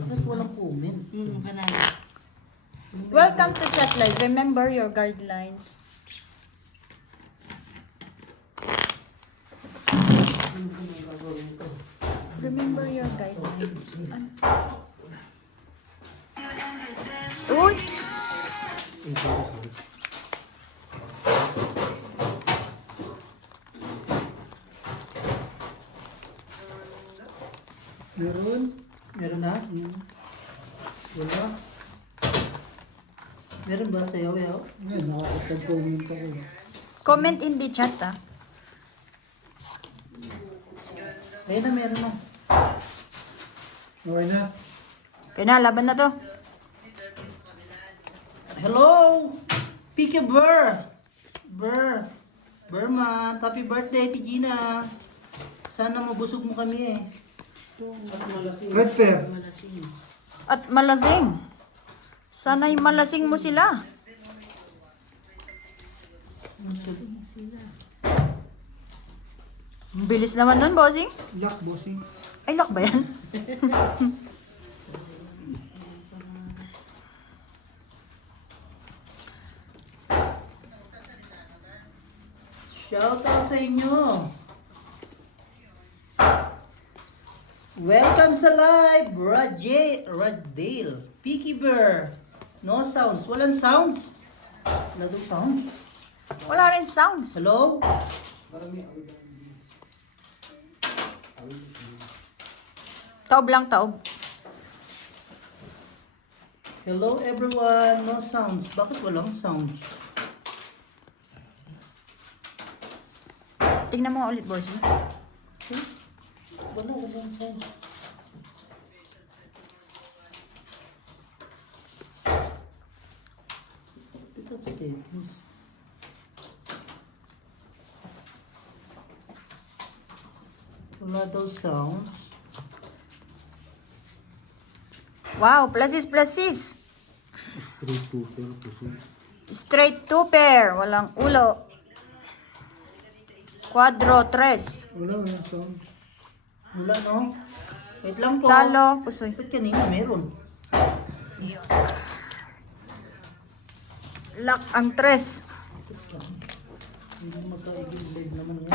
Ba't walang comment? Kanala. Welcome to chat live. Remember your guidelines. Ano ko nang gagawin ko? Remember your guidelines. Oops! Sorry. Meron? Meron na? Wala? Meron ba sa'yo, Yaw? Ngayon, nakakapag-comment ako. Comment in the chat, ah. Ayun na, meron na. Okay na. Kaya na, laban na to. Hello! Pika Burr! Burman, happy birthday, Tigina! Sana mabusog mo kami eh. Red Fair. Malasing. At malasing. Sana'y malasing mo sila. Sila. Ang bilis naman nun, bossing. Lock, bossing. Ay, lock ba yan? Shout out sa inyo! Welcome sa live, Raddale, Peaky Bear. No sounds. Walang sounds. Wala daw sound. Wala rin sounds. Hello? Taob lang, taob. Hello everyone. No sounds. Bakit walang sounds? Tingnan mo ulit, bossing. Walang sounds. Without settings. Wala daw sounds. Wow, pluses. Straight to fair kasi. Straight two pair. Walang ulo. Quadro, tres. Wala sound. Wala no? Wait lang po. Talo, pusoy. Ba't kanina meron? Lock ang tres. Hindi magkaigil naman yan.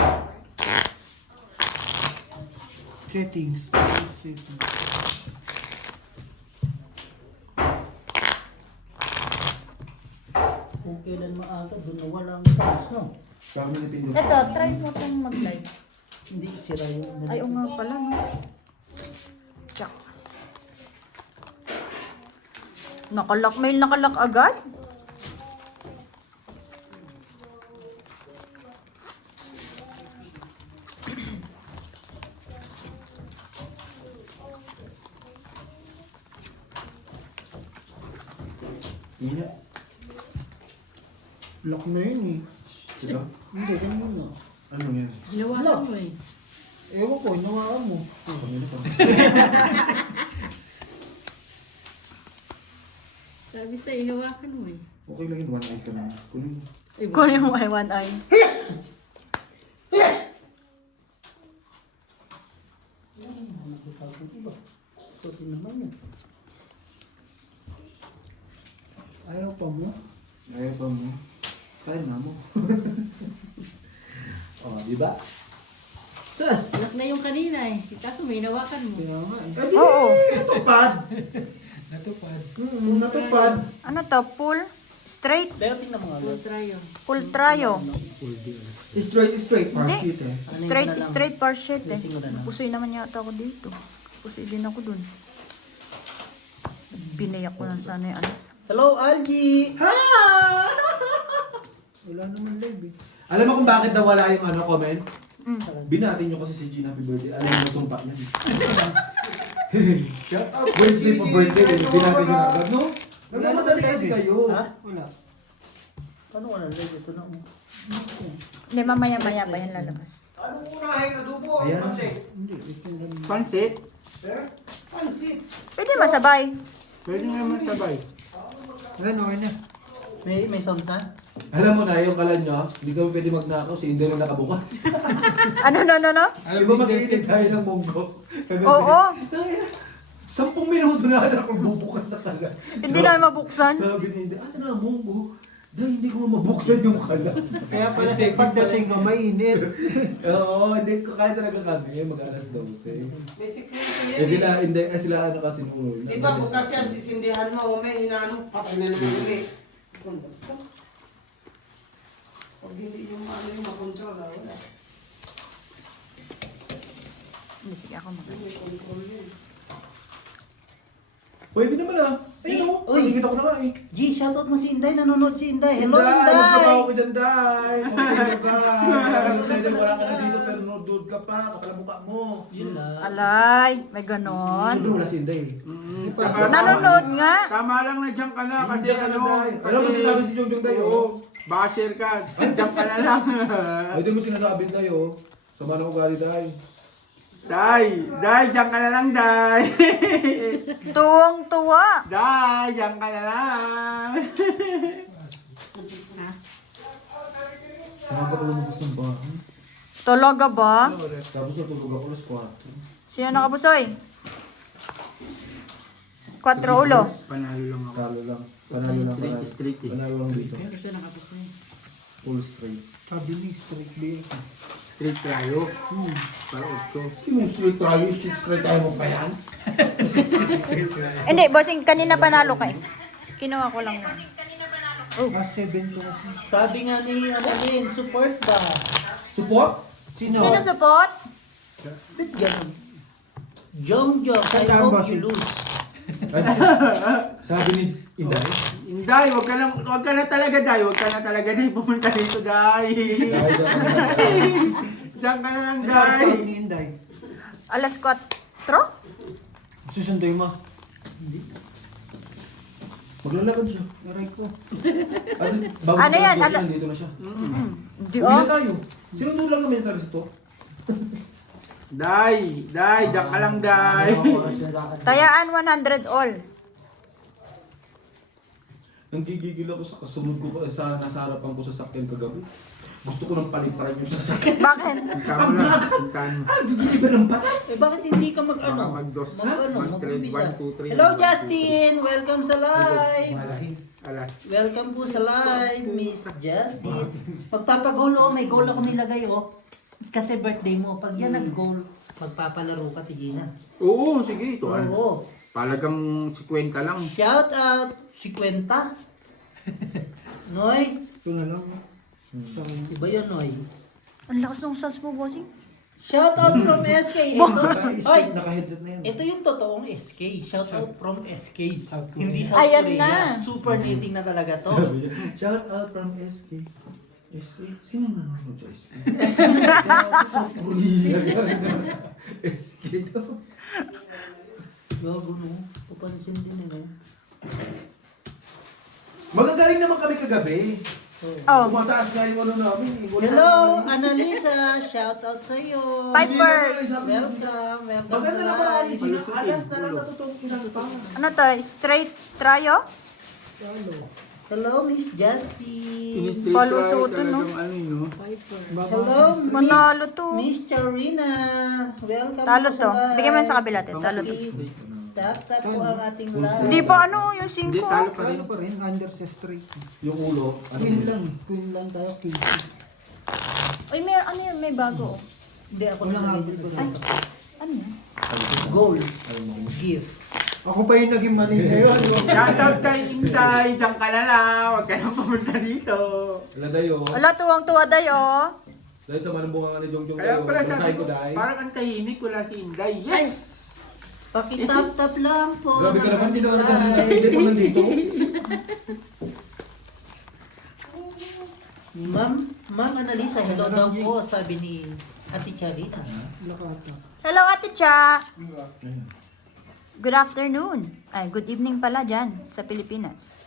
Settings. Kung kailan maaga, doon na wala ang sounds, no? Ito, try mo itong mag-live. Hindi sira yung... Ay, o nga pala, no? Tsak. Nakalock, may nakalock agad? Lock na yun eh. Diba? Hindi, ganun na. Ano yan? Hinawakan mo eh. Ewan ko, inawakan mo. Kanina pa. Sabi sa hinawakan mo eh. Okay lang yun, one eye ka na. Kunin mo. Ay, Kung yung may one eye. Pwede naman yun. Ayaw pa mo? Ayaw pa mo. Kaya na mo. O, diba? Sas! Anak na yung kanina eh. Kaso may hinawakan mo. Kaya nga eh. Oo. Natupad! Natupad. Natupad! Ano to? Full? Straight? Pero tingnan mo nga. Full tryo. Full tryo? Straight, Hindi. parsit eh. Straight parchet eh. Ayusin mo na lang. Pusoy naman yata ako dito. Pusoy din ako dun. Binayak ko lang sana yung alas. Hello, Algie! Wala naman live eh. Alam mo kung bakit nawala yung ano, comment? Mm. Binatin nyo kasi si Gina happy birthday. Alam mo masumpa niya. Shout out! Wednesday pa birthday. Binatin nyo agad, no? Nagmamadali kasi kayo. Ha? Wala. Paano wala live? Ito na. Hindi, mamaya-maya pa yan lalabas. Ayan. Hindi, ito lang. Pansit? Pwede masabay. Pwede naman sabay. Ayan, okay na. May sound na? Alam mo na, yung kalan nyo, hindi kami pwede magnakaw si hindi mo nakabukas. Ano? Di ba mag-iinit tayo ng munggo? Oo. 10 minuto Tinutunahan ako bubukas sa kala. Hindi na mabuksan. Sabi ni Inday, asa na mo? Dahil hindi ko mabuksan yung kala. Kaya pala sa pagdating mo, mainit. Oo, hindi ko kaya talaga kami. Mag-alas 12. May sikreto Eh yan. sila, hindi, sila ano kasi nung Di ba bukas yan, sisindihan mo, may inaano, patay na naman ulit. Pag hindi yung ano yung makontrol, wala. Hindi, sige ako mag May control yun. Pwede naman ah. Sino? Uy. Nakikita ko na nga eh. G, shoutout mo si Inday. Nanonood si Inday. Hello, Inday! Magtrabaho Inday! ko dyan, Day! Kumpiso ka! Sabi ko sa'yo, wala ka na dito pero nodod ka pa. Kapala mukha mo. Yun lang. Alay, may ganon. Siyempre wala si Inday. Nanonood nga. Tama lang na dyan ka na kasi Diyan ka na, ano. Day. Alam mo sinasabi si Jongjong Day, Oo, oh. basher ka. Dyan ka na lang. Ay, di mo sinasabi, Day, oh. Sama na ugali, Day. Day, dyan ka na lang, Day. Tuwang-tuwa. Day, dyan ka na lang. Saan ka lumabas ng bahay? Talaga ba? Tapos natulog ako alas 4. Sino nakabusoy? 4 ulo. Panalo lang ako. Talo lang. Panalo lang. Straight eh. Panalo lang dito. Kasi nakapasay. Full straight. Sabi ni Straight B. Straight tayo. Para 8. Yung straight tayo, straight tayo mo pa yan? Hindi, bossing, kanina panalo ka eh. Kinuha ko lang yun. Sabi nga ni, ano din, support ba? Support? Sino support? Ba't ganun? Jongjong, I hope you lose. Sabi ni Inday. Day, wag ka na talaga, Day. Wag ka na talaga, Day. Pumunta dito, Day. Dahil daw kami Diyan ka na lang, Day. Inday. Alas 4? Susundoy mo. maglalakad siya. Aray ko. Ano yan? Nandito na siya. Hindi Uwi oh. na tayo. Sinundo lang naman yung talaga ito. Day, diyan ka lang, Day. Tayaan 100 all. Nanggigigil ako sa kasunod ko sa nasa harapan ko sa sakyan kagabi. Gusto ko nang paliparan yung sasakyan. Bakit? Punta mo lang. Puntahan mo. Hindi ba ng patay? Eh bakit hindi ka mag-ano? Baka mag-dos. Mag-umpisa. 1, 2, 3. Hello Justin! Welcome sa live! Alas. Welcome po sa live, Miss Justin. Magpapagol oh, may goal ako nilagay oh. Kasi birthday mo. Pag yan nag-goal, magpapalaro ka, Tigina. Oo, sige. Ito. Oo. Palagang 50 lang. Shout out, 50. Noy, Ito na lang. iba yun, Noy. Ang lakas ng sauce mo, bossing. Shout out from SK. Ito, Hoy, Naka-headset na yan. ito yung totoong SK. Shout out from SK. Hindi South Ayan Korea. na. Super nating na talaga to. Shout out from SK. SK? Sino nanonood sa SK? South Korea. SK daw. Gago no. Papansin din nila. Magagaling naman kami kagabi. Oh, Tumataas nga yung ano namin. Hello, Annalisa. Shout out sa iyo. Pipers. Welcome. Welcome Maganda sa naman, live. Gina. Alas na lang natutong kinalpang. Ano to? Straight tryo? Hello, Miss Justin. Palusutan, no? Ano yun, no? Hello, Manalo to. Miss Charina. Welcome Talo po to. live. Bigyan mo yan sa kabila, te. Talo to. Tap po ang ating live. Hindi pa ano, yung Hindi, 5. talo pa rin. pa rin, under sa straight. Yung ulo. Queen lang tayo, king. Uy, may, ano yun? May bago. Hindi ako nalagay dito. Ay, ano yan? Goal. Gift. Ako pa yung naging mali ngayon. Shoutout kay Inday. Diyan ka na lang. Huwag ka nang pumunta dito. Wala dayo. Wala, tuwang-tuwa dayo. Dahil sa manambungan ni Jongjong Kaya dayo. pala Basahin sabi ko ko, dahil. parang ang tahimik. Wala si Inday. Yes! Pakitap-tap lang po. Grabe ka ng naman, hindi ating naman live. hindi ko nandito. Ma'am Annalisa, hello daw po, sabi ni Ate Charita. Nakata. Hello, Ate Cha. Good afternoon. Ay, good evening pala dyan sa Pilipinas.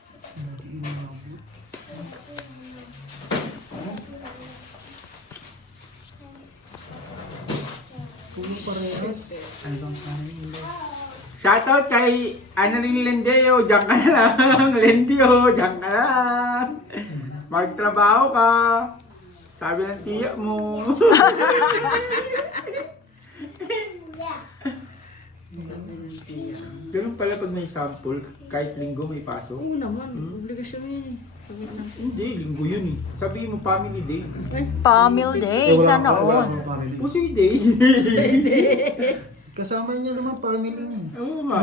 Shoutout kay Annalyn Lendeo. Diyan ka na lang. Lendeo, diyan ka na lang. Magtrabaho ka. Sabi ng tiya mo. Sabi ng tiya. Ganun pala pag may sample, kahit linggo may pasok. Oo naman, obligasyon yun eh. Pag may sample. Hindi, linggo yun eh. Sabihin mo family day. Ay, Family Day, sana wala all. akong family. Pusoy day. Kasama niya naman family niya. Oo nga.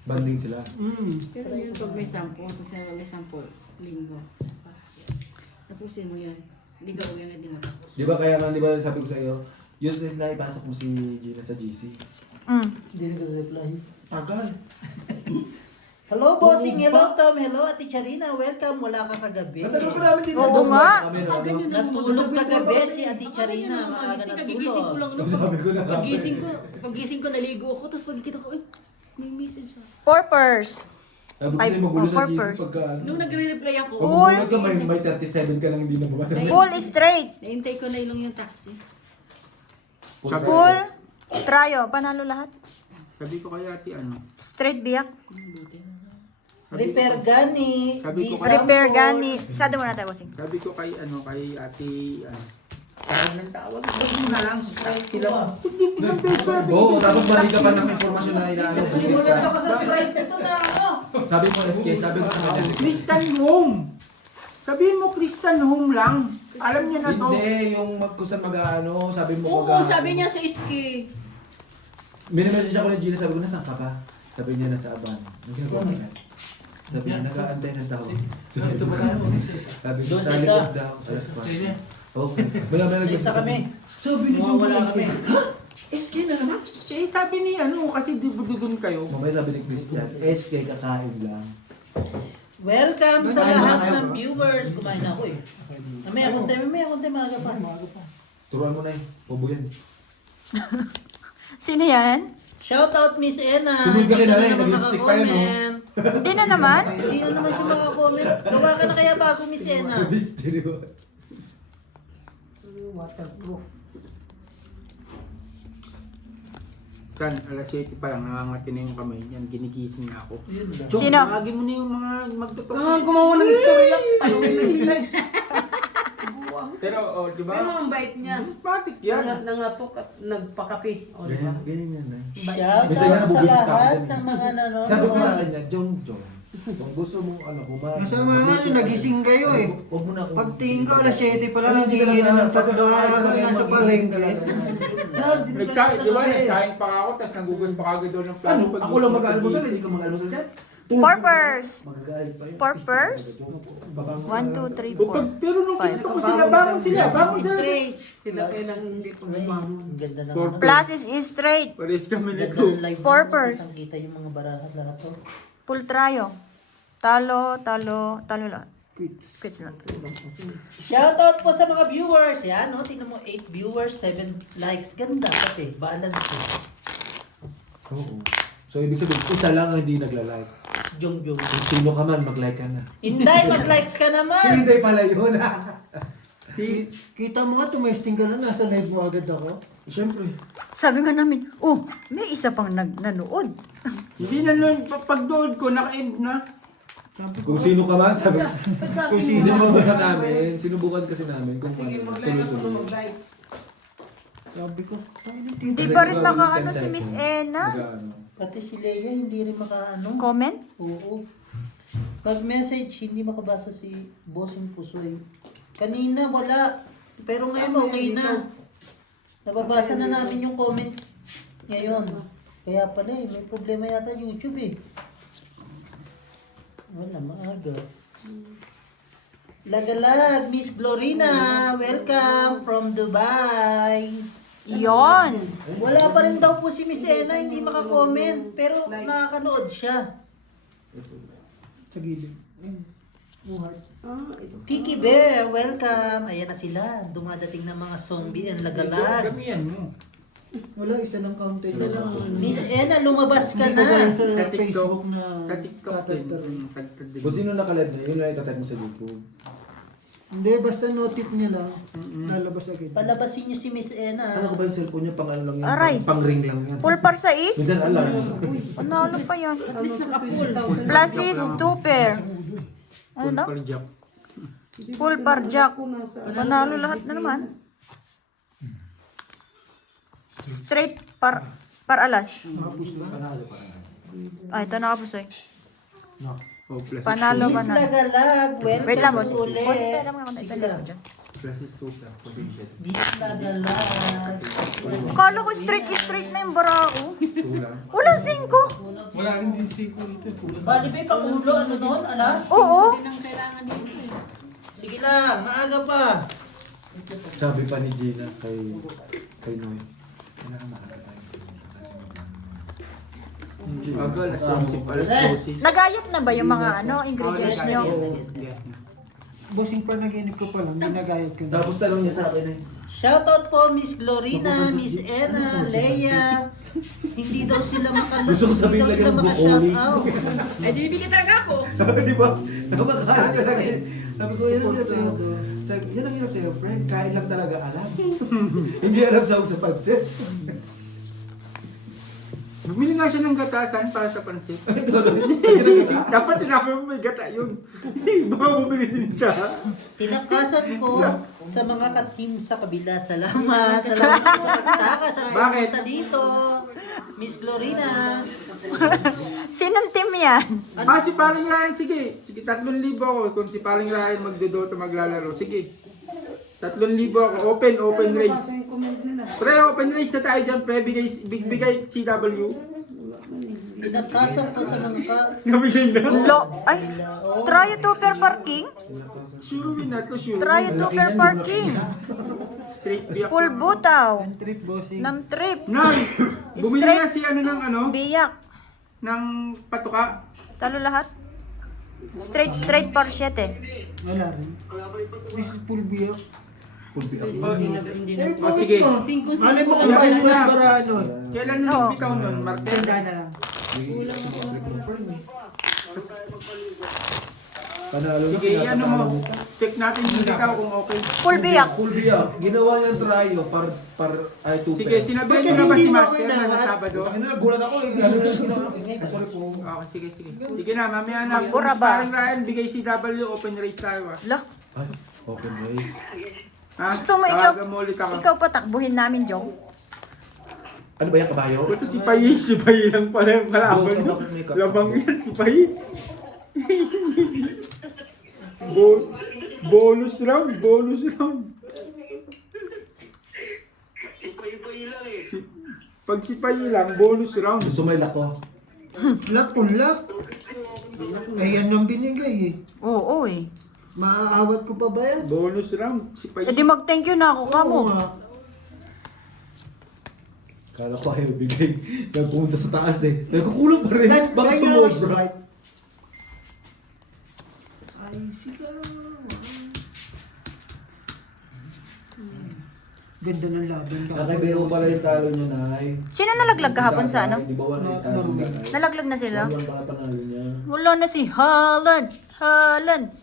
Banding sila. pero yun pag may sample, pag may sample, linggo. Tapusin mo yun. Ligaw yan, hindi mo tapos. Di ba kaya nga, di ba sabi ko sa iyo, useless na ipasok mo si Gina sa GC. Hindi nag-reply. Tagal. Hello, bossing. Hello, Tom. Hello, Ate Charina. Welcome. Wala ka kagabi. Natagal pa namin dito. Oo nga. Ganyan na Natulog kagabi si Ate Charina. Ano naman, Maaga kagigising ko lang. natulog. Sabi ko na. Pagising ko, naligo ako. Tapos pagkita ko, ay, may message siya. Purpose. Sabi ko Ay, sa'yo, magulo sa GC purpose. pagka ano. Nung nagre-reply ako, Pag magulat ka, may 37 ka lang hindi nababasa. Full straight. naintay ko na ilong yung taxi. Full. Tryo. Panalo lahat. Sabi ko kay ate ano. Straight biyak. Repair gani. Sabi ko Di Repair sample. gani. Sado muna tayo, bossing. Sabi ko kay ano, kay ate ano. Tawag ng tawag. Sabi mo na lang. Sila mo. Ilang beses sabi ko. Oo, tapos mali ka pa ng informasyon na inaano. Simulan ako sa Sprite. Ito na ano. Sabi mo SK, sabi ko sa kanya. Christian home. Sabihin mo Christian home lang. Alam niya na to. Hindi, yung magkusan mag-ano, sabi mo Oo, mag- sabi niya sa iski. Minimessage ako ni Gina, sabi ko, nasaan ka ba? Sabi niya, nasa Aban. Nagagawa ka na. Sabi niya, nag-aantay ng tao. Ito ba na? Sabi ko, Doon, talikod Sita. daw. Alas pa. Okay. Wala may Isa kami. Sabi ni Wala kami. SK na naman? Eh sabi ni ano, kasi dudun kayo. Mamaya sabi ni Christian, SK kakain lang. Welcome sa lahat ng viewers. Kumain ako eh. Mamaya konti maaga pa. Turuan mo na eh. Bobo yan. Sino yan? Shout out Miss Ena. Sunod ka Hindi kina ka na rin, naman nag-lipstick pa yun, no? makakomment. Hindi na naman. Hindi na naman siya makakomment. Gawa ka na kaya bago Miss Ena. Mystery. Waterproof. San, alas 7 pa lang, nangangati na yung kamay niyan. Ginigising na ako. Yun lang. Chong, Sino? tawagin mo na yung mga magtutok. Gumawa ng istorya. Tanungin na nila. Pero, oh, di Pero ba? ang bait niya. Patik yan. Nangatok at nagpakape. O, di ba? Ganyan yan eh. Shout Minsan nga out sa nabubusit ako lahat dun eh. ng mga Sabi ko sa nanonood. kanya, Jong, kung gusto mo ano, kumain. Masama nga nung nagising kayo eh. Huwag mo na akong... Pagtingin ko alas 7 pa lang, Hindi hindi ka na naman ng tatlo nasa palengke. Nagsayang, di ba? Nagsayang pa ako, tapos nagugulat pa kagad doon ng plano. Ano? Ako lang mag-aalmusal, hindi ka mag-aalmusal dyan. Purpose. Magagalit pa yun. Purpose? Babang- 1, 2, 3, O, pag, 4. pero nung Five. kinito ko sila, bangon sila, bangon sila. Straight. Sila kailang hindi ko bumangon. Ang ganda ng For- ano. Plus is straight. Pares kami Ganda nito. ng live. Purpose. Kita yung mga baraha lahat to. Full tryo. Talo lahat. Quits lang. Shout out po sa mga viewers. Yan, no? Tingnan mo, 8 viewers, 7 likes. Ganda kasi, balance eh. Oo. So, ibig sabihin, isa lang ang hindi nagla-like. Si Jongjong. Kung sino ka man, mag-like ka na. Inday, mag-likes ka Si naman! Hinday pala yun. Kita mo nga, tumesting ka na, nasa live mo agad ako. Siyempre. Sabi nga namin, oh, may isa pang nanood. Hindi na nun, pag doon ko, naka-end na. Kung sino ka man, sabi Sabi kung sino sinubukan namin, sinubukan kasi namin kung Sige, ano, mag-like ako na tuloy-tuloy. mag-like. Sabi ko, Hindi pa rin makaano si Miss Ena. Nag-ano. Pati si Leia, hindi rin makaano. Comment? Oo. Pag-message, hindi makabasa si Bossing Pusoy. Kanina, wala. Pero ngayon, okay na. Nababasa na namin yung comment ngayon. Kaya pala eh, may problema yata YouTube eh. Wala, maaga. Lagalag, Miss Glorina, welcome from Dubai. Yon. Wala pa rin daw po si Miss Ena, hindi makakomment. Pero nakakanood siya. sa gilid. Ayun. Buhat. Kiki Bear, welcome. Ayan na sila. Dumadating ng mga zombie and lagalag. Gamihan mo. Wala, isa lang content. Miss Ena, lumabas ka Hindi ko gaya na. sa Sa TikTok. Facebook na Sa TikTok din. tatataro. Kung sino naka-live na, yun lang itatype mo sa YouTube. Hindi, basta notif niya lang, lalabas agad. Palabasin niyo si Miss Ano Ena. ko ba yung cellphone niya? Pang ano lang yan? Aray. Pang ring lang yan. Full par sa is? Minsan alam. Ano pa yan? At least naka-full. Plus is 2 pair. Ano Full daw? par jack. Full par jack. Panalo lahat na naman. Straight Paralas. Panalo pa rin. Ay, ito nakapusoy. Oh, plus Panalo Miss ka na. Lagalag, welcome Wait lang, boss. ulit. Boss, pwede mo naman isa Sige lang lang. dyan. Plus is 2 plus potential. Miss Lagalag. Akala ko straight na yung barako. Tulang. Walang 5. Wala rin din security. Tulang. Bali ba yung pangulo, ano nun, alas? Oo. Yun ang kailangan dito eh. Sige lang, maaga pa. Sabi pa ni Gina kay Noy. Kailangan makakita tayo. Aga, alas 11 pa, alas 12. Nagayat na ba yung mga ingredients nyo? Bossing pa naginip ko pa lang, ginagayad ko na. Tapos tanong niya sa akin eh. Shoutout po Miss Glorina, Miss Ena, Leia. Hindi daw sila Gusto ko sabihin hindi daw lagyan sila ng broccoli. maka-shoutout. Ay, bibigyan talaga ako. Di ba? Nakamakain talaga eh. Sabi ko, yan ang hirap sa'yo. Sabi ko, yan ang hirap sa'yo, friend. Kain lang talaga alam. Hindi alam sa pansit. Bumili nga siya ng gatasan para sa pansit. Dapat sinabi mo may gata yun. Baka bumili din siya. Tinakasan ko sa mga ka-team sa kabila. Salamat. Salamat po sa pagtakas at Bakit? pumunta dito. Miss Glorina. Sinong team yan? Si Paring Ryan, sige. Sige, 3,000 ako. Kung si Paring Ryan magdodoto maglalaro, sige. 3,000 ako. Open race. Pre, open race na tayo dyan, pre. Bigay CW. Tinakasan ko sa mga ka... Nabigay na. Ay, try to per parking? Sure win na to, sure. Try to per parking. Straight biyak. Full butaw. Trip, bossing. Ng trip. Nice! Bumili Straight. na si ano ng ano, Biyak. ng patuka. Talo lahat. Straight par 7. Wala rin. This is full beer. O Eh, sige. Malay mo kung kayo mas para ano. Kailan nung bitaw nun, Martes? Tanda na lang. Panalo lang. Sige, ano mo, check natin yung bitaw kung okay. Full biyak. Pulbiya, ginawa niyang tryo par ay two Sige, sinabihan Ba't ko na ba kasi si hindi mo Master na kailangan? Sabado? Bakit na nagulat ako eh. Gano'n lang ginawa. Ay, sorry po. Okay, sige. Sige na, mamaya na. Magbura Kung ba? Parang Ryan, bigay CW, open race tayo ah. Lah, Ay, open race. Ha? gusto mo ikaw, Tawagan mo ulit ako. ikaw patakbuhin namin, Jong. Ano ba yung kabayo? Ito si Payi lang pala yung kalaban Gold mo. ka ba, makeup? Labang yan, si Payi. Bonus round. Pag si Payi lang, bonus round. Gusto mo yung lako? Luck kung luck. Ayan ang binigay eh. Oo, eh. Maaawat ko pa ba yan? Bonus round, si Payi. E di mag-thank you na ako ka mo. Oo nga. Kala ko ayaw bigay. Nagpunta sa taas eh. Nagkukulang pa rin. Like, Bakit kaya nga was sumobra? right. Ay, sigaw. Ganda ng laban ka. Kakaibayo pala yung talo niya, Nay. Sino nalaglag kahapon sa ano? Di ba wala yung talo niya, Nay? Nalaglag na sila? Wala pala panalo niya. Wala na si Haaland.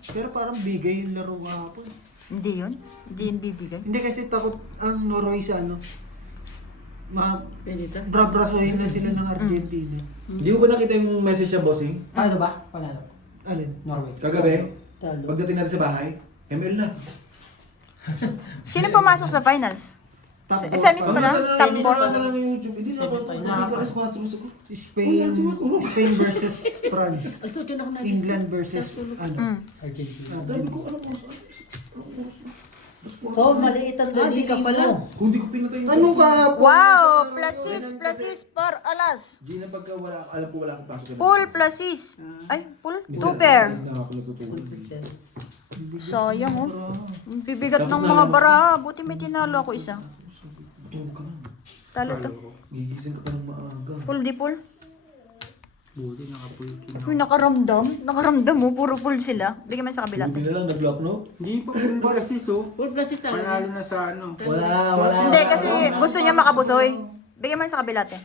Pero parang bigay yung laro kahapon. Hindi yun. Hindi yun bibigay. Hindi kasi takot ang Norway sa ano. Pwede ito. Brabrasuhin na sila ng Argentina. Di ko ba nakita yung message siya, bossing? Paano ba? Panalo. Alin? Norway. Kagabi? Talo. Pagdating natin sa bahay, ML na. Sino pumasok sa finals? Top four. Semis pa na? Top Semis 4? na lang yung YouTube. Hindi na ako. Hindi ka alas 4. Spain versus France. Ay, so, dyan ako nagising. England versus ano. Mm. Argentina. Sabi ko, ano oras? So, maliit ang Ah, di daliri ka pala. mo. Kung di ko pinatay yung... Anong kahapon? Wow! Plasis par alas. Gina, pagka wala, alam ko wala akong pasok. Full plasis. Ay, full? 2 pair. Na ako natutulog. Sayang oh. Ang bibigat ng mga baraha. Buti may tinalo ako isa. Tulog ka na. Talo to. Gigising ka pa ng maaga. Full di full. Buti nakapulkin. Uy, nakaramdam. Nakaramdam mo. Puro full sila. Bigyan mo sa kabila. Buti na lang, nag-lock, no? Hindi pa full kasi so. Full plasis talaga. Panalo na sa ano. Wala. Hindi, kasi gusto niya makabusoy. Bigyan mo sa kabila te.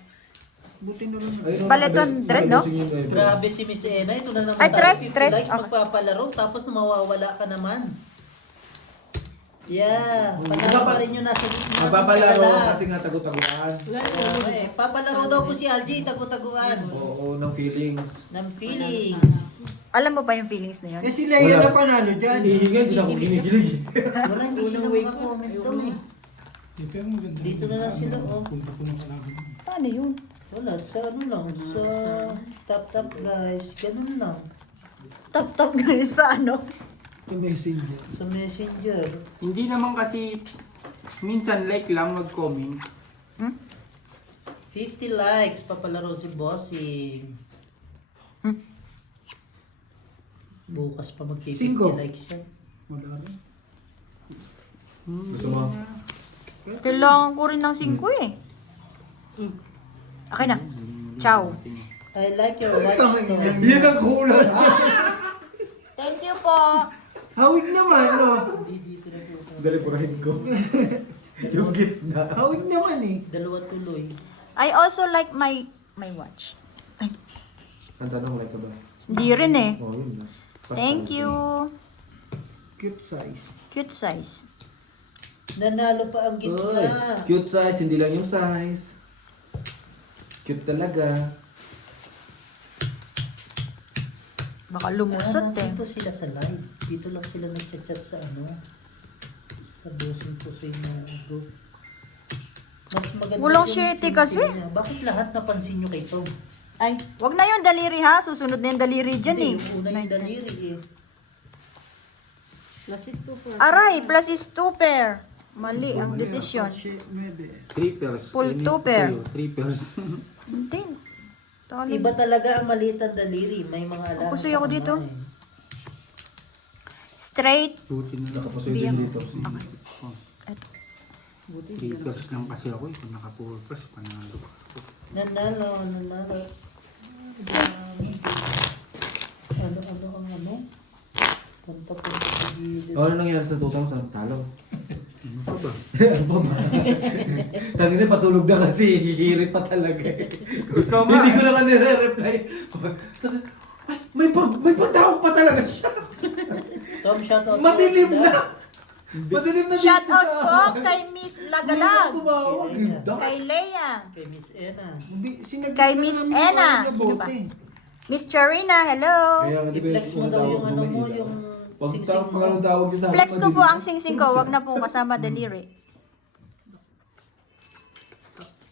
Buti na lang. Ayun, Baleton, dread, no? nag-gising yung guy, bro. Grabe si Miss Ena. Ito na naman Ay, tayo. 50 tres. likes Okay. magpapalaro. Tapos mawawala ka naman. Yeah. Panalo pa rin yung nasa gitna. Magpapalaro kasi nga tago-taguan. Wala na. Okay. Papalaro daw po si Algie. Tagu-taguan. Oo, ng feelings. Ng feelings. Alam mo pa yung feelings na yun? Eh si Leia Wala. na panalo dyan. Ihingan, hindi na ako kinikilig. Wala, hindi sila makakomment daw eh. Dito na lang sila, oh. Paano yun? Wala, sa ano lang, sa tap guys, ganun lang. Tap-tap guys sa ano? Sa messenger. Sa messenger. Hindi naman kasi minsan like lang mag-comment. 50 likes, papalaro si Bossing. Bukas pa mag-50 Cinco. likes yan. Wala rin. Gusto mo? Kailangan ko rin ng 5 eh. Okay na. Ciao. I like your white stone. Yan ang kulang. Thank you po. Hawig naman, no? Dito na po sa Dali purahin ko. Yung gitna. Hawig naman eh. dalawa tuloy. I also like my watch. Ang tanong, like ka ba? Hindi rin eh. Oh, yun na. Thank you. Cute size. Cute size. Nanalo pa ang Oy, gitna. cute size, hindi lang yung size. Cute talaga. Baka lumusot eh. Dito sila sa live. Dito lang sila nagchat-chat sa ano. Sa Bossing Pusoy na group. Mas maganda Walang yung shitty simple kasi. niya. Bakit lahat napansin nyo kay Tom? Ay, wag na yun daliri ha. Susunod na yung daliri dyan Hindi, eh. yung una yung daliri eh. Plus is 2 per. Aray, plus is 2 pair. Mali ang desisyon. 3 Full 2 pair. 3 pairs. Hindi. Talo. Iba talaga ang maliit na daliri. May mga alam. Pusoy ako dito. Straight. Buti na lang. Nakapasoy din dito. Buti 3 pairs lang kasi ako eh. Kung naka-4 pairs, panalo. Nanalo. Ano? Punta sa gilid. Ano nangyari sa 2,000? Talo. Ano pa ba? Ano pa ba? Tangina, patulog na kasi. Hihirit pa talaga eh. Ikaw nga. Hindi ko naman nire-reply. Ay, may pagtawag pa talaga siya. Tom, shoutout. Madilim na. Madilim na Shout dito out sa- po kay Miss Lagalag. Tumawag. Kay Leia. Kay Miss Ena. Kay Miss Ena. Sino ba? Miss Charina, hello. Kaya, di ba, I-flex mo daw yung ano mo, ilaw. yung Pag singsing mo. anong tawag niyo sa akin, Flex ko po madilim. ang singsing ko. Wag na po kasama daliri.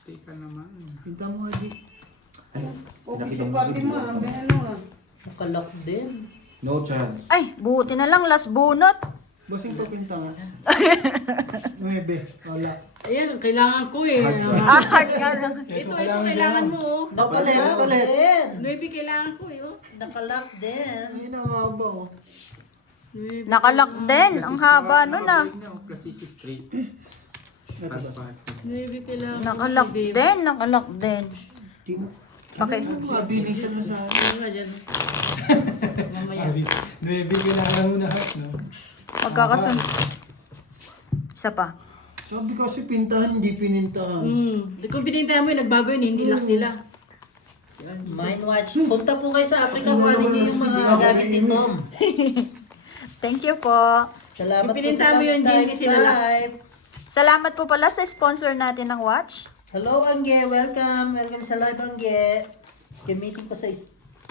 Teka naman. Pinta mo, Adi. Okay, si Papi mo, ang ano. Nakalock din. No chance. Ay, buti na lang last bunot. Basing pa pinta nga. 9. Wala. Ayan, kailangan ko eh. Ah, kaya- Ito kailangan mo oh. Nakalock din. 9 kailangan ko eh oh. Nakalock din. Ayun ang haba, oh. Nakalock din. Ang haba nun ah. Plus is straight. Ito ba? Pat-pat. 9 kailangan ko. Nakalock din. Nakalock din. Okay. Mabilisan na sa akin. Ano nga dyan? Mamaya. 9 kailangan mo na. No? Magkakasunod. Isa pa. Sabi kasi pintahan, hindi pinintahan. Kung pinintahan mo yun, nagbago yun, hindi lock sila. Mindwatch. Punta po kayo sa Africa. Kuhanin niyo yung mga gamit ni Tom. Thank you po. Salamat po Ipinintay mo yun, hindi sila lock. live. Salamat po pala sa sponsor natin ng watch. Hello, Angge. Welcome. Welcome sa live, Angge. Gamitin ko sa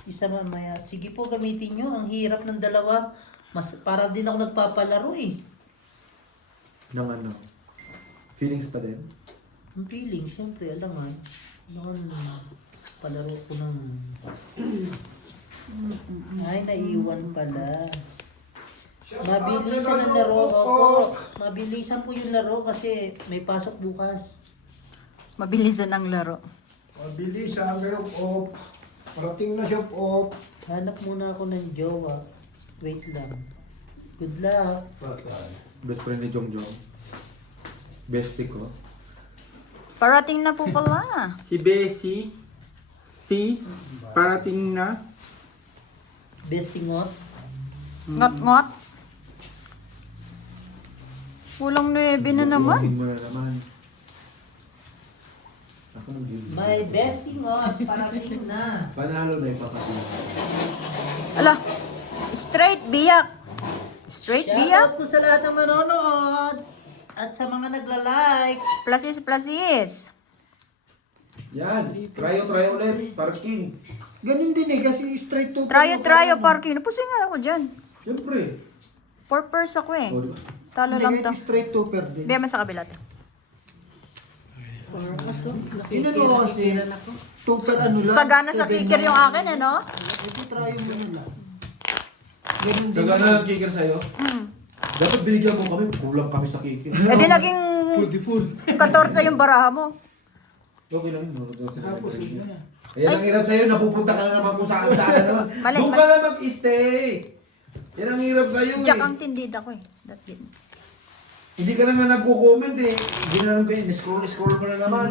isa mamaya. Sige po, gamitin nyo. Ang hirap ng dalawa. Mas, para din ako nagpapalaro eh. Ng ano? Feelings pa din? Ang feeling, syempre, alam nga. Noon, palaro ko ng... Ay, naiwan pala. Mabilisan ang laro. Opo, mabilisan po yung laro kasi may pasok bukas. Mabilisan ang laro. Mabilis, sabi ng off. Parating na siya off. Hanap muna ako ng jowa. Wait lang. Good luck. Best friend ni Jong Jong. Bestie ko. Parating na po pala. Si Bessie. T. Parating na. Bestingot. Ngot-ngot. Kulang 9 na naman. Bubuhin mo na naman. Ako mag-give. May bestingot. Parating na. Panalo na yung papatid. Ala, straight biyak. Straight biyak. Shoutout po sa lahat ng manonood. At sa mga nagla-like. Pluses, pluses. Yan. Tryo ulit. Parking. Ganun din eh, kasi straight to... Tryo, parking. Napusin nga ako dyan. Siyempre. 4 pairs ako eh. O, diba? Talo lang to. Straight to per din. Biyaman sa kabila to. Parang so, Inano ko kasi, nakikiran ako. total ano lang. Sagana sa 7.9. kikir yung akin eh, no? Ito try mo na lang. Ganun din. Sa gana nag-kicker sa'yo? Mm. Dapat binigyan mo kami, kulang kami sa kicker. Eh di naging Full. 14 yung baraha mo. Okay lang yun. Tapos yun na yan. Yan ang hirap sa'yo, napupunta ka na naman kung saan naman. Mali, Doon ka lang mag-stay. Yan ang hirap sa'yo Jack eh. ang tindid ako eh. That din. Hindi ka na nga nagko-comment eh. Hindi na naman kayo, scroll mo na naman.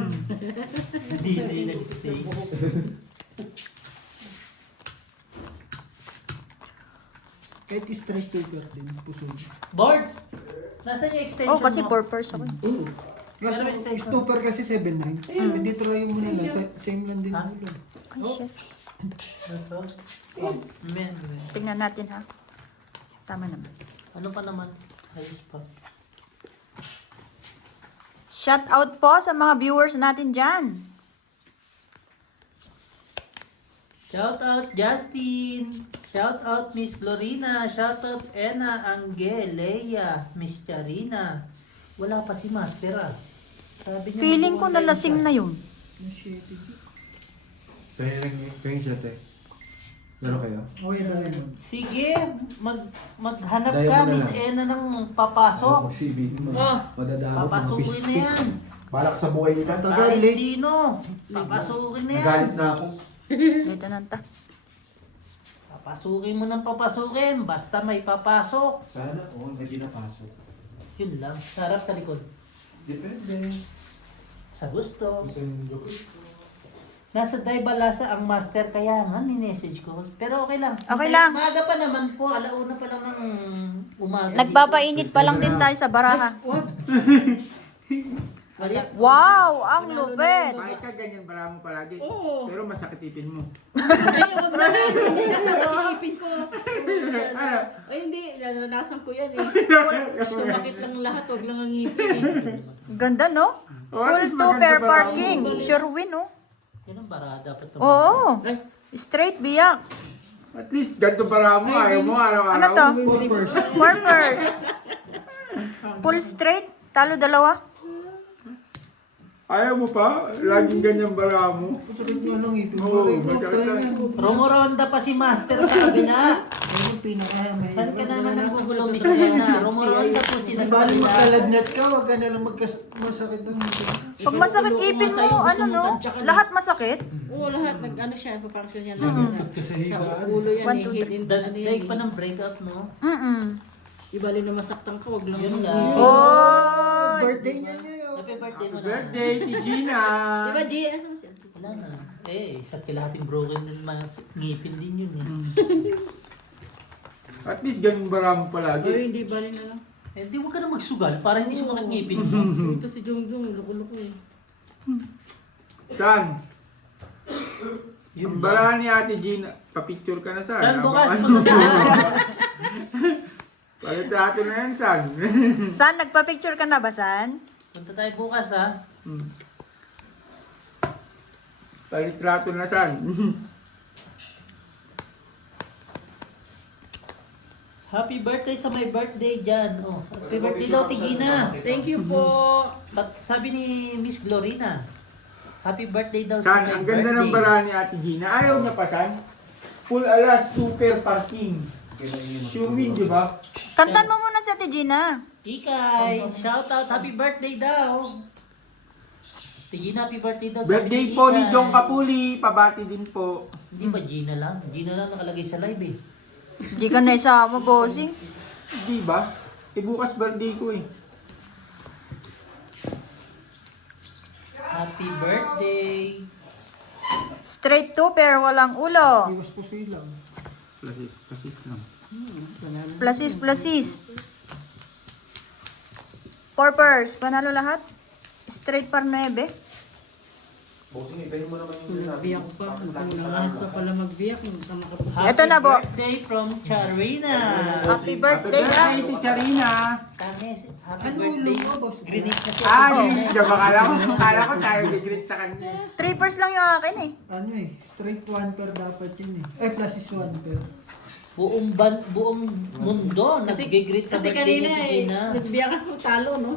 Hindi nag-stay. Kahit straight taper din, puso. Board! Nasaan yung extension Oh, kasi mo? purpose ako eh. Oo. Kasi stopper kasi 7.9. Hindi try mo na lang. Same lang din Ha? ulo. Ay, shit. Ito? Oh, men. Tingnan natin ha. Tama naman. Ano pa naman? Ayos pa. Shout out po sa mga viewers natin dyan. Shout out Justin. Shout out Miss Glorina. Shout out Ena, Angel, Leia, Miss Charina. Wala pa si Master ah. Sabi niya Feeling ko mag-online nalasing siya. na yun. Pahingin siya, te. Meron kayo? Okay na yun. Sige, maghanap Daya ka mo na Miss lang. Ena ng papasok. Mag-CV. Oh. Madadalo. Papasukin na yan. Balak sa buhay niyo. Tagal. Kahit late. sino. Papasukin na yan. Nagalit na ako. Dito na ta. Papasukin mo ng papasukin. Basta may papasok. Sana, may pinapasok. Yun lang. Sarap sa likod. Depende. Sa gusto. Gusto yung joke. Nasa Daibalasa ang master kaya nga minessage ko. Pero okay lang. Okay lang. Maaga pa naman po. Alauna pa lang ng umaga. Nagpapainit pa lang din tayo sa baraha. Wala. Wow! Ang lupit! Kahit ka ganyan, bara mo palagi. Oo. Pero masakit ipin mo. Ay, wag na lang. Hindi nasasakit ko. Ay, hindi. Naranasan ko yan eh. Sumakit lang lahat. Wag lang ang ngipin eh. Ganda no? Oh, Full mas 2 maganda pair ba? parking. Sure win no? Yun ang bara dapat naman. Oo. Ay, Straight biyak. At least, ganito bara mo. Ayaw mo araw-araw. Ano to? Purpose. Purpose. Full straight. Talo dalawa. Ayaw mo pa? Laging ganyan bara mo. Masakit nga ng ipin. Oo, Record masakit tayo lang. yan. Romoronda pa si master sa kabila. Ayun yung pinaka Saan ka naman nagsugulo, Miss Lena? Romoronda po sila sa Bali kabila. magkaladnat ka, wag ka na lang masakit ng ipin. Pag masakit ipin mo, ano no? Lahat masakit. oo, lahat. Nag-ano siya. Papangsyon yan lang. Sa ulo yan One, eh. two, Hidden, ano Daig yan pa eh. ng breakout mo. Mm-mm. Ibali na masaktan ka. Wag lang Yun ang lang. ngipin. Oh! Birthday niya ngayon. Happy birthday mo na. Birthday, Gina! Di ba, G? Ano siya? Wala na. Eh, isa't kalahating broken din ngipin din yun eh. At least ganun bara mo Ay, palagi. hindi bali na lang. Eh, di huwag ka na magsugal para hindi sumakit ngipin mo. Ito si Jungjung. Loko-loko eh. San? Yun Ang lang. bara ni Ate Gina. Papicture ka na, San. Saan bukas? Abangan mo. Palitrato na yan, San. San, nagpa-picture ka na ba, San? Punta tayo bukas ha. Palitrato na, San. Happy birthday sa my birthday dyan. Oh, happy birthday daw, Tigina. Thank you po. Sabi ni Miss Glorina, happy birthday daw San, sa my ang birthday. ganda ng bara ni Ate Gina. Ayaw niya pa, San. Full alas, super parking. Sure win, di ba? Kantan mo muna si Ate Gina. Kikay, shout out, happy birthday daw. Tigina, happy birthday daw. sabi Birthday ni po ni Kikay. Jong Kapuli. Pabati din po. Hindi ba Gina lang? Gina lang nakalagay sa live eh. Hindi ka na isama, bossing. Di ba? Eh, bukas birthday ko eh. Happy birthday. Straight 2 pair, walang ulo. Iwas po silang. Plasis lang. Plasis. Purpose, panalo lahat. Straight par 9. Bossing, ipahin mo naman yung Biyak pa. Nangangas pa pala magbiyak. Hindi ka makapunta. Happy Eto na, Bo. birthday from Charina. Happy birthday Happy lang. birthday, Ticharina. Tanes, happy Ano birthday. ulo mo, boss? Greenwich na siya. Ah, yun. Diba, akala ko tayo gigrit sa kanya. 3 pairs lang yung akin eh. Ano eh, straight 1 pair dapat yun eh. Eh, plus is 1 pair. Buong mundo nag-greet sa Kasi birthday ni kanina eh, Tigina. nagbiyak ako talo, no?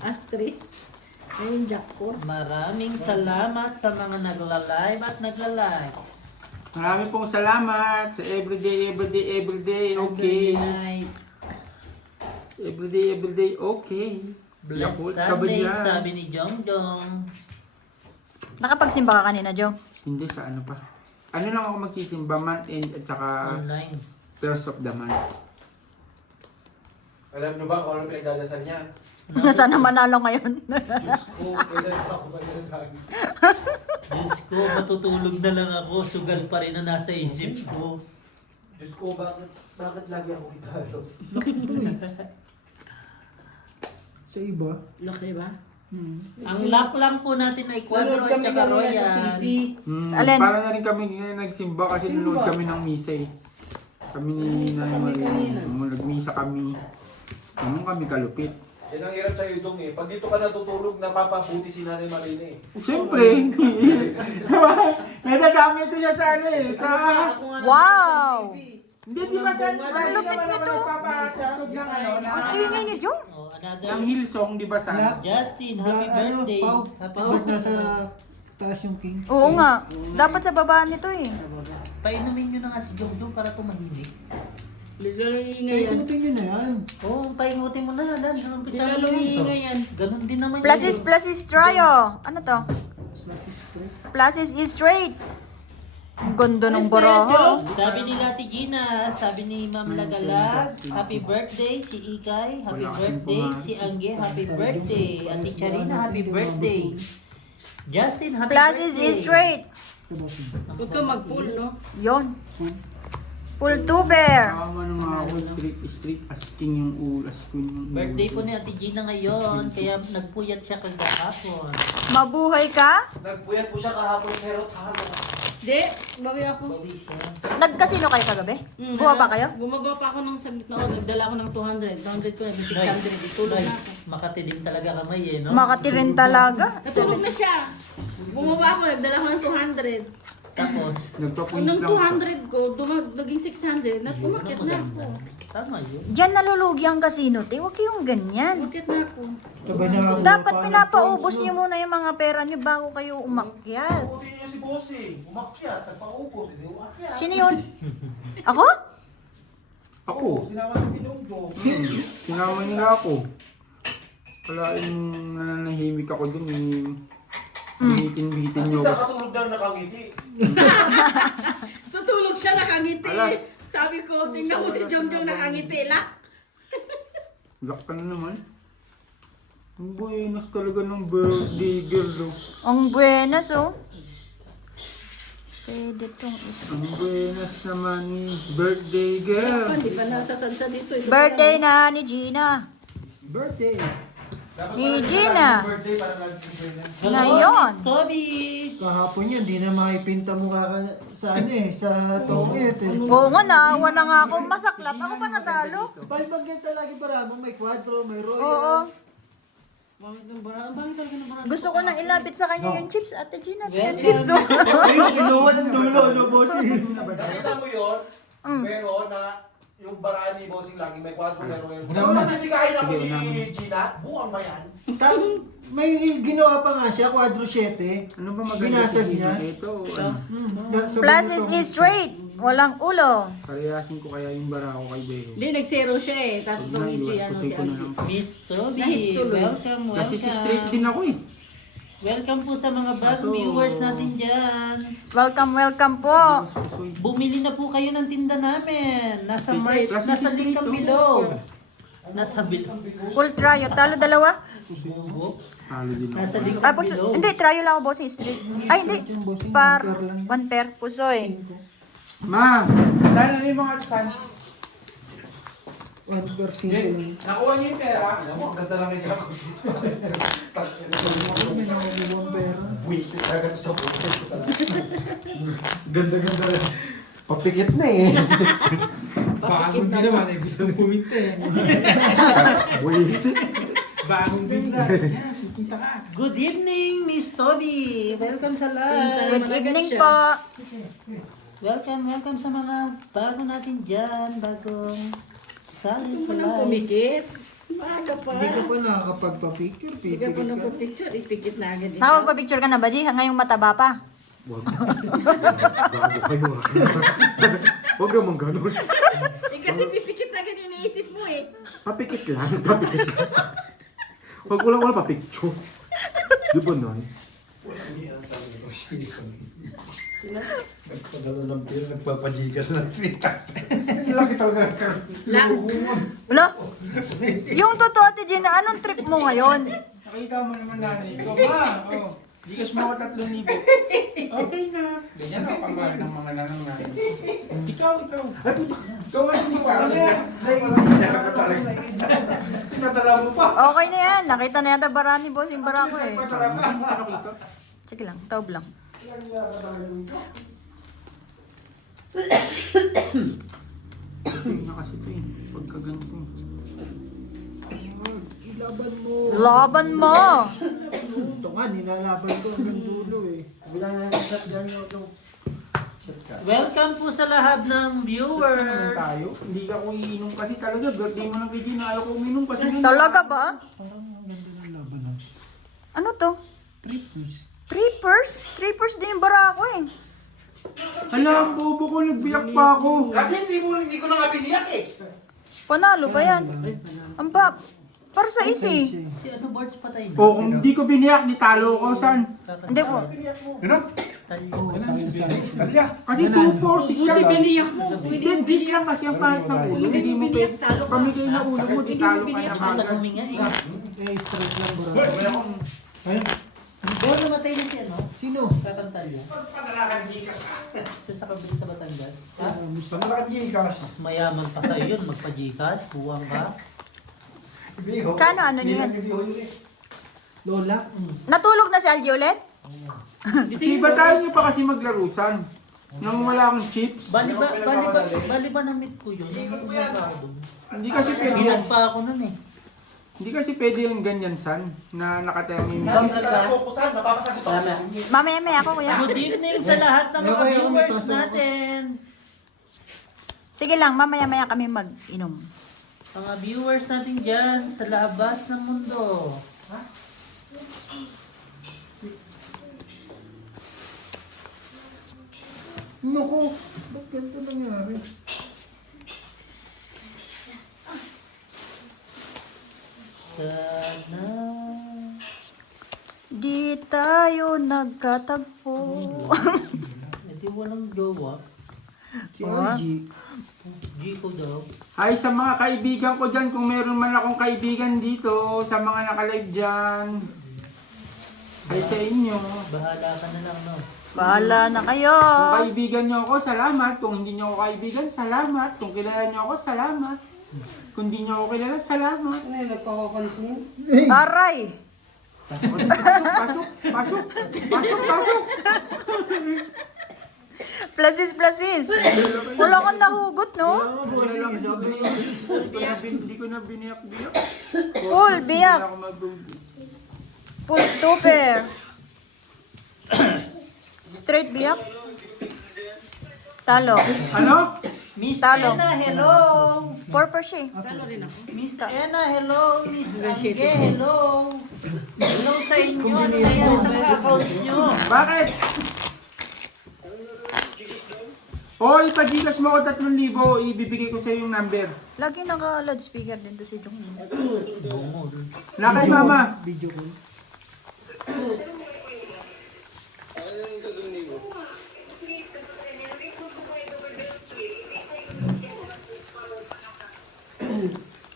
Astri. Ayun, jackpot. Maraming salamat sa mga nagla-live at nagla-likes. Marami pong salamat sa everyday. Okay. Night. Everyday, okay. Blessed Yakult ka ba Sunday, dyan? sabi ni Jongjong. Nakapagsimba ka kanina, Joe? Hindi sa ano pa. Ano lang ako magsisimba, month end at saka Online. first of the month. Alam nyo ba kung ano pinagdadasal niya? Sana manalo ngayon. Kung kailan ako ba yan? Diyos ko, matutulog na lang ako. Sugal pa rin na nasa isip ko. Diyos ko, bakit lagi ako kitalo? Sa iba. Laki ba? Ang lock lang po natin ay Quadro at saka Royal. Alin? Para na rin kami nagsimba kasi nanood kami ng misa eh. Kami ni Nanay Maria. Nung nagmisa kami. Ganun kami kalupit. Yan ang hirap sa'yo dong eh. Pag dito ka natutulog, napapabuti si Nanay Marina eh. Siyempre. Nadagamit ko siya sa ano eh. Sa... Wow! Hindi, di ba sa... Ang lupit nito. Nagpapatugtog ng ano. Ang ingay ni Joe. Oh, Ng another. Hillsong, di ba sa... Justin, happy birthday. Pau. Happy Ba't birthday. nasa taas yung king? Oo nga. Dapat sa baba nito eh. Painumin nyo na nga si Jongjong para tumahimik. Lalo ingay yan. Ikutin nyo na yan. Oo, paingutin mo na. Dan, umpisa mo Lalo na yan. ingay yan. Ganun din naman Plasis Trio. Ano to? Plasis is straight. Ang ganda ng baraha. Sabi ni Lati Gina, sabi ni Ma'am Lagalag, happy birthday si Ikay, happy birthday si Angge, happy birthday. Ati Charina, happy birthday. Justin, happy Plasis birthday. is straight. Huwag ka mag-pull, no? Yon. Full tuber. Tama ng mga ako, street, asking yung ulo, asking yung ulo. Birthday po ni Ate Gina ngayon, kaya nagpuyat siya kagahapon. Mabuhay ka? Nagpuyat po siya kahapon pero tsaka Hindi, bawi ako. Bawi siya. Nagkasino kayo kagabi? Buha ba kayo? Bumaba pa ako ng saglit na nagdala ako ng 200. 200 ko, naging 600. Itulog Nay, na ako. Makati din talaga kamay eh, no? Makati rin talaga. Natulog na siya. Bumaba ako, nagdala ako ng 200. Tapos, Nagpa-points Unang lang siya. 200 ko, naging 600. Umakyat na ako. tama yun. Diyan nalulugi ang kasino, te. Huwag kayong ganyan. Umakyat na ako. Sabay na Dapat pinapaubos niyo muna yung mga pera niyo bago kayo umakyat. buti niyo si Bossing. Umakyat, nagpaupos, hindi umakyat. Sino yun? Ako? Ako, Sinama niya si Jongjong. sinama nila ako. Wala yung nananahimik ako dun eh. Bitin-bitin At niyo least ako. nakatulog na nakangiti. Tutulog siya nakangiti. Alas. Sabi ko, tingnan mo si Jongjong nakangiti lang. Black ka na naman. Ang buenas talaga ng birthday girl. Oh. Ang buenas, oh. Pwede tong isa. Ang buenas naman ni birthday girl. Hindi pa nasasansa dito. Birthday na ni Gina. Birthday. Dapat Ni pala Gina. yung birthday para nag-birthday na. Hello, Ngayon. Miss Toby! Kahapon yan, di na makipinta mukha ka sa ano eh, sa tongit eh. Oo nga, naawa na nga ako. Masaklap. Ako pa natalo. Palibag yan talaga para mo, may quadro, may royal. Oo. Bakit ng barang? Bakit talaga ng barang? Gusto ko nang ilapit sa kanya yung chips. Ate Gina, yung Welcome. chips, oh. Ayun, kinuha ng dulo, no, bossing? Nakita mo yun? Mm. Pero na yung baraan ni Bossing lagi may kwadro, may royal. Sige, Pero hindi kain ako sige, ni unahin. Gina. Buwang ba yan? May ginawa pa nga siya, quadro 7. Ano ba maganda Binasag sa niya. Ito, ano? Plasis is straight. Walang ulo. Parehasin ko kaya yung bara ko kay Beo. Hindi, nag-zero siya eh. Tapos Pag itong si, naiwas, ano, kusay si ko na Angie. lang. Miss Toby, Nice tuloy. welcome, Kasi si straight welcome. din ako eh. Welcome po sa mga bagong Kaso- viewers natin dyan. Welcome po. Bumili na po kayo ng tinda namin. Nasa merch, Plus nasa si link Straight, ang oh. below. Nasa below. Full trio. Talo dalawa. Bugo. Talo din ako. Nasa link Ay, ang puso. below. Hindi, trio lang ako, bossing straight. Ay, hindi. Par. One pair. Pusoy. Ma! Sana yung mga fan. 1% lang. Nakuha niyo yung pera? Alam mo, ang ganda lang kay Kako dito. May nakakuha pera. Wisit talaga to sa buhay ko talaga. Ganda-ganda rin. Papikit na eh. Bagong din naman eh. Gusto mong puminta eh. Wisit. Bagong din na. Kita ka. Good evening, Miss Toby. Welcome sa live. Good evening po. Welcome sa mga bago natin dyan. Bagong sali Gusto sa mo nang live. pumikit. Maaga pa. Hindi ka pa nakakapagpa-picture. Hindi ka pa Pipikit ka. nagpa-picture. Ipikit na agad. Nakapagpa-picture ka na ba, G? Ngayong mataba pa. Wag. Gago kayo. Huwag naman ganun. Eh kasi pipikit na agad iniisip mo eh. Papikit lang, papikit lang. Huwag wala papicture. Di ba, Nay? Nagpagano ng pera, nagpapajikas ng trita. Lang. Wala? Yung totoo, Ate Gina, anong trip mo ngayon? Nakita mo naman nanay ko, ma, oh, gigas mo ako 3,000. Okay na. Ganyan ako pamahal ng mga nanay. Ikaw. Ikaw nga hindi pa. Pinadala mo pa. Okay na yan. Nakita na yata bara ni boss yung bara ko eh. Sige lang, taob lang. Kasi na kasi ito eh. Pagka ganito. Ilaban mo. Laban mo! Ito nga, nilalaban ko hanggang dulo eh. Welcome po sa lahat ng Naman viewers. tayo. Hindi ka ko iinom kasi talaga. Birthday mo ng video na ayaw ko uminom kasi. Talaga ba? Parang ang ganda ng laban ha. Ano to? Trippers. Trippers? Trippers din yung bara ko eh. Hala, ang bobo ko. Nagbiyak pa ako. Kasi hindi ko na nga biniyak eh. Panalo ba yan? Ang ba? Para sa isi. Si ano, Bards, patay na. O kung di ko biniyak, ni talo ko san. Hindi po. Kasi 246 ka. Biniyak mo. Hindi, G's lang kasi ang pangit ng ulo. Hindi mo pwede. Pamigay na ulo mo, di talo ka na Hindi na kagad. huminga eh. Eh, straight lang bro. Ayun. Doon namatay na si ano? Sino? Kakantal yun. Doon sa kabili sa Batangas. Ha? Gusto na nakajikas. Mas mayaman pa sa'yo yun, magpajikas, buwang ka. Kano ano nyo yan? Lola. Natulog na si Algie ulit? Di ba tayo niyo pa kasi maglarusan? Nang wala akong chips? Bali ba na-meet ko yun? Hindi pa ako doon. Hindi kasi pwede yan. Gilag pa ako nun eh. Hindi kasi pwede yung ganyan san na nakatayo Mamaya ako kuya. Good evening sa lahat ng mga viewers natin. Sige lang, mamaya kami mag-inom. Mga viewers natin dyan sa labas ng mundo. Naku, ba't ganito nangyari? Sana. Di tayo nagkatagpo. Hindi walang jowa. Si Algie. G ko daw. Hi sa mga kaibigan ko dyan, kung meron man akong kaibigan dito, sa mga nakalive dyan. Hi sa inyo. Bahala ka na lang, no? Bahala na kayo. Kung kaibigan nyo ako, salamat. Kung hindi nyo ako kaibigan, salamat. Kung kilala nyo ako, salamat. Kung hindi nyo ako kilala, salamat. Ano yung nagpapakalis niyo? Aray! Pasok. Plasis. Wala kang nahugot, no? Hindi ko na biniyak-biyak. Full biyak. Hindi ako mag- Full tuper. Straight biyak. Talo. Ano? Miss Talo. Ena, hello! 4 siya eh. Talo rin ako. Miss Ena, hello! Miss Angge, hello! Hello sa inyo! Ano nangyari sa mga accounts nyo? Bakit? Hoy, pagigas mo ako 3,000, ibibigay ko sa yung number. Lagi naka-loudspeaker din to si Jong. Nakay mama. Video ko.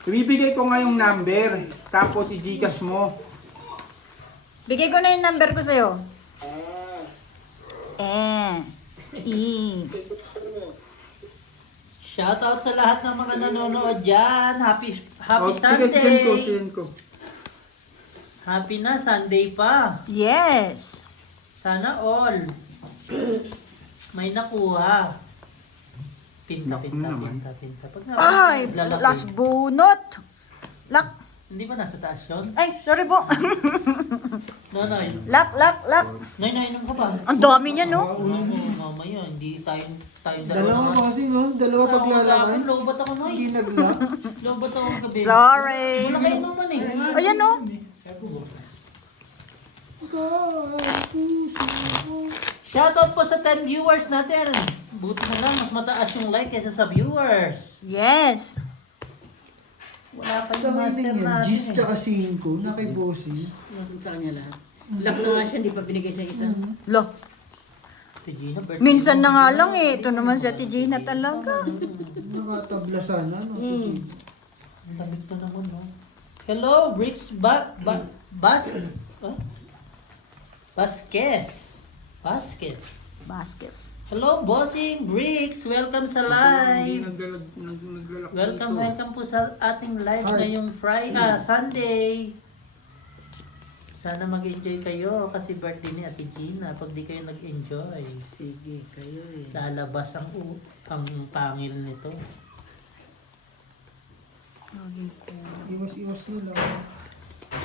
Ibibigay ko nga yung number, tapos i-Gcash mo. Bigay ko na yung number ko sa'yo. Shoutout sa lahat ng mga nanonood dyan. Happy Oh, sige, Sunday! send ko. Happy na, Sunday pa. Yes. Sana all. May nakuha. Pinta. Naku naman. Pag Ay, lalaki. last bunot. Lak. Hindi ba nasa taas yun? Ay, sorry po. Nonoy. Lock. Noy, nainom ka ba? Ang dami niya, no? Oo, mamaya. Hindi tayo Dalawa pa kasi, no? Dalawa paglalaban. Lobat ako, Noy. Hindi nagla. Lobat ako gabi. Sorry. Wala kayo naman eh. Ayan, no? Shoutout po sa 10 viewers natin. Buti na lang, mas mataas yung like kaysa sa viewers. Yes. Wala pa Sa yung akin master yan, natin Gis eh. tsaka 5 na kay Bossy. Nasaan sa kanya lahat. Lock na nga siya, hindi pa binigay sa isa. Lo, Si Gina, birthday minsan mo. na nga lang eh. Ito naman si Ate Gina talaga. Nakatabla sana, no? Ang lamig na naman, no? Hello, Bricks Vasquez. Hello, Bossing Bricks. Welcome sa live. Welcome po sa ating live ngayong Sunday. Sana mag-enjoy kayo kasi birthday ni Ate Gina. Pag di kayo nag-enjoy, Sige, kayo eh. lalabas ang pangil nito. Iwas-iwas nila.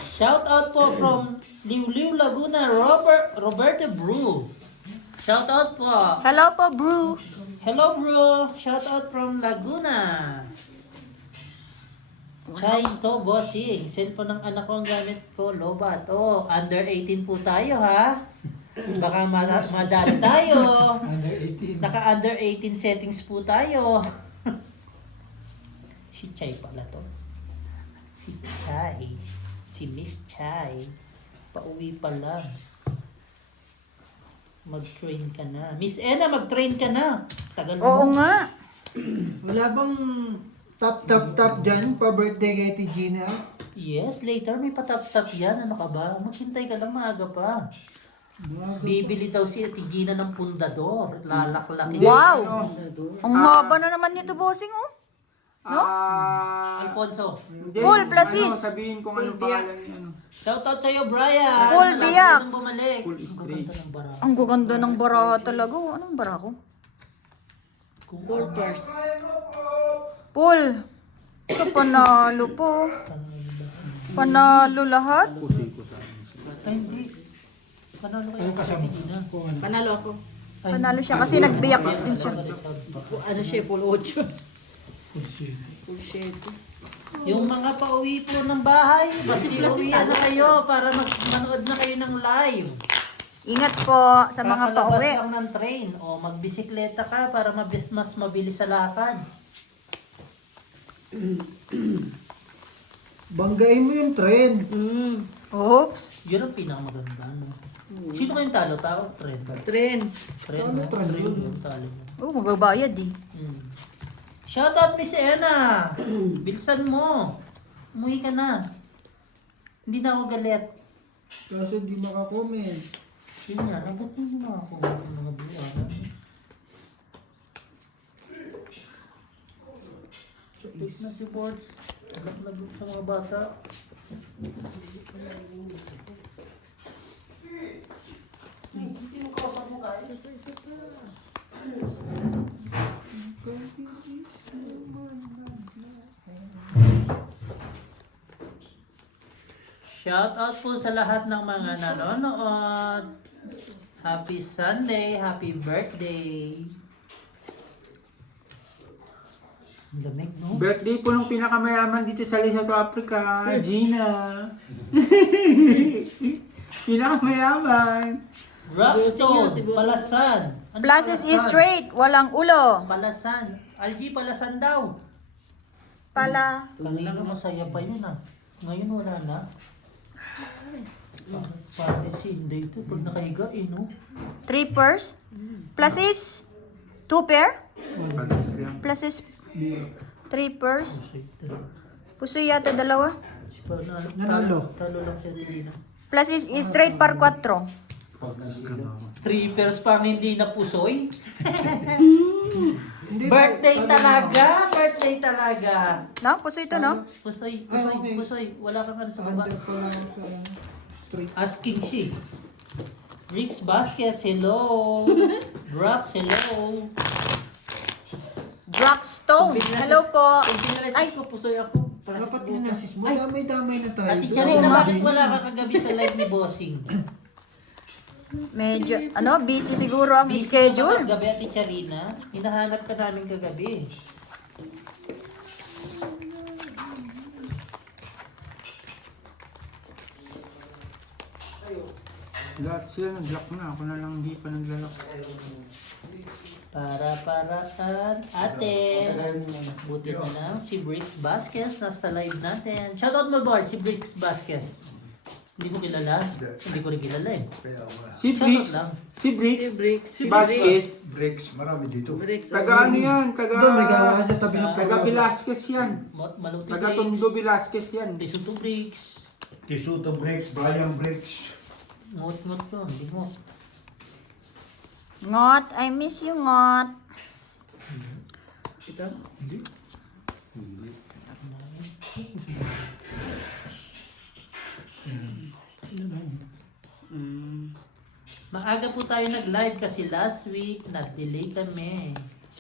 Shout out po from Liw Laguna, Roberto Bru. Shout out po. Hello po, bro. Hello bro. Shout out from Laguna. Chay to bossing. Cellphone ng anak ko ang gamit ko, lobat. Oh, under 18 po tayo ha. Baka madali tayo. Under 18. Naka under 18 settings po tayo. Si Chay pala to. Si Chay. Si Miss Chay. Pauwi pa lang. Mag-train ka na. Miss Ena, mag-train ka na. Tagal Oo mo. nga. Wala bang top dyan pa birthday kay Ate Gina? Yes, later may patap-tap yan. Ano ka ba? Maghintay ka lang, maaga pa. Bibili daw si Ate Gina ng pundador. Lalaklakin. Wow. Ang haba na naman nito, bossing, oh. Alfonso. Paul Placis. Sabihin kung anong pangalan ni ano. Shoutout sa'yo, Brian. Paul Salamat Biak. kang bumalik. Paul Ang Straight. ganda ng baraha. Ang gaganda ng baraha talaga. Oh, anong baraha ko? Kung Porters. Paul. Ito, panalo po. Panalo lahat. Ay, hindi. Panalo kayo kasama. Panalo ako. Panalo siya kasi nagbiyak din siya. Ano siya, full 8. Full 7. Yung mga pauwi po ng bahay, basi uwi na kayo para manood na kayo ng live. Ingat po sa mga Kakalabas pauwi. lang ng train o magbisikleta ka para mas mabilis sa lakad. Banggain mo yung trend. Oops. Yun ang pinakamaganda, no? Sino kayong talo? Tao? Train. Tren. Train, no? Talo, Train talo. yung talo. Oh, magbabayad eh. Shoutout Miss Ena! Bilisan mo! Umuwi ka na. Hindi na ako galit. Kaso di makakomment. Yun nga, ba't hindi na ako ng mga buwan? Take na si Boards. Lagot sa mga bata. Shout out po sa lahat ng mga nanonood. Happy Sunday, happy birthday. Ang lamig, no? Birthday po ng pinakamayaman dito sa South Africa, Gina. Pinakamayaman. Rockstone, Si Bossing. Palasan. Ano Places Palasan? is straight. Walang ulo. Palasan. Algie, Palasan daw. Pala. Kanina masaya pa yun ah. Ngayon wala na. Pati si Inday ito pag nakahiga eh, no? 3 pairs. Places 2 pair. Pagkis lang. Places 3 pairs. Puso yata dalawa. Si Panalo. Nanalo. Talo lang si Adelina. Places is straight par 4. 3 pairs pang hindi na pusoy. Hindi, Birthday ano, talaga! Birthday talaga! No? Puso ito, no? Pusoy, Ay, pusoy, okay. pusoy. Wala ka pa rin sa baba. Under pa lang ako sa ano, straight. Asking she. Rix Vasquez, hello. Drax, hello. Drugstone. Hello po. Pag Ay. pinalasis ko, pusoy ako. Dapat pinasis mo. Damay-damay na tayo. Ate Charina, bakit wala ka kagabi sa live ni Bossing? Medyo, busy siguro ang Busy schedule. ka kagabi, Ate Charina. Hinahanap ka namin kagabi. Lahat sila nag-lock na. Ako na lang hindi pa naglalak. Para-paraan. Ate. Buti na lang. Si Bricks Vasquez nasa live natin. Shoutout mo, Bart. Si Bricks Vasquez. Hindi mo kilala? Hindi ko rin kilala eh. Si Shoutout Bricks. lang. Si Bricks. Si Vasquez. Breaks, marami dito. Taga ano yan? Taga... Doon, may gawa ka sa tabi ng Taga Velasquez yan. Maluti Taga Bricks. Tondo Velasquez yan. Tisuto Bricks. Tisuto Breaks, Brian Breaks. Ngot-ngot yun. Hindi mo. Ngot, I miss you, Ngot. Kita? Hindi. Maaga po tayo nag-live kasi last week nag-delay kami.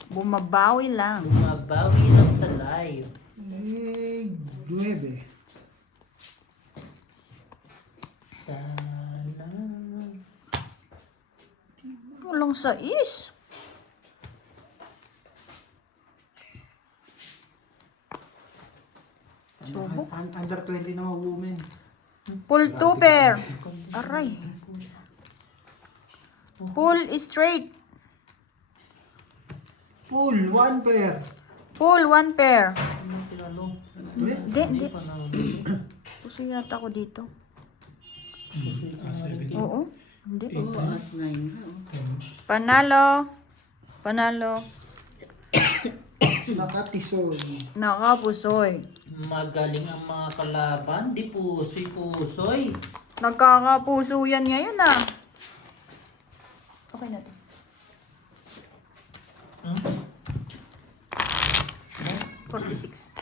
Bumabawi lang. Bumabawi lang sa live. 9. Sana. Walang sais. Subok. Under 20 na mga women. Pull 2 pair. Aray. Pull straight. Pull, 1 pair. Pull 1 pair. Ano tinanong? Hindi, hindi. Pa na. Puso yata ko dito. Oo. Hindi. Panalo. Panalo. Nakatisol. Nakapusoy. Magaling ang mga kalaban. Di pusoy-pusoy. Nagkakapuso yan ngayon ah. Okay na to. Hmm? 46.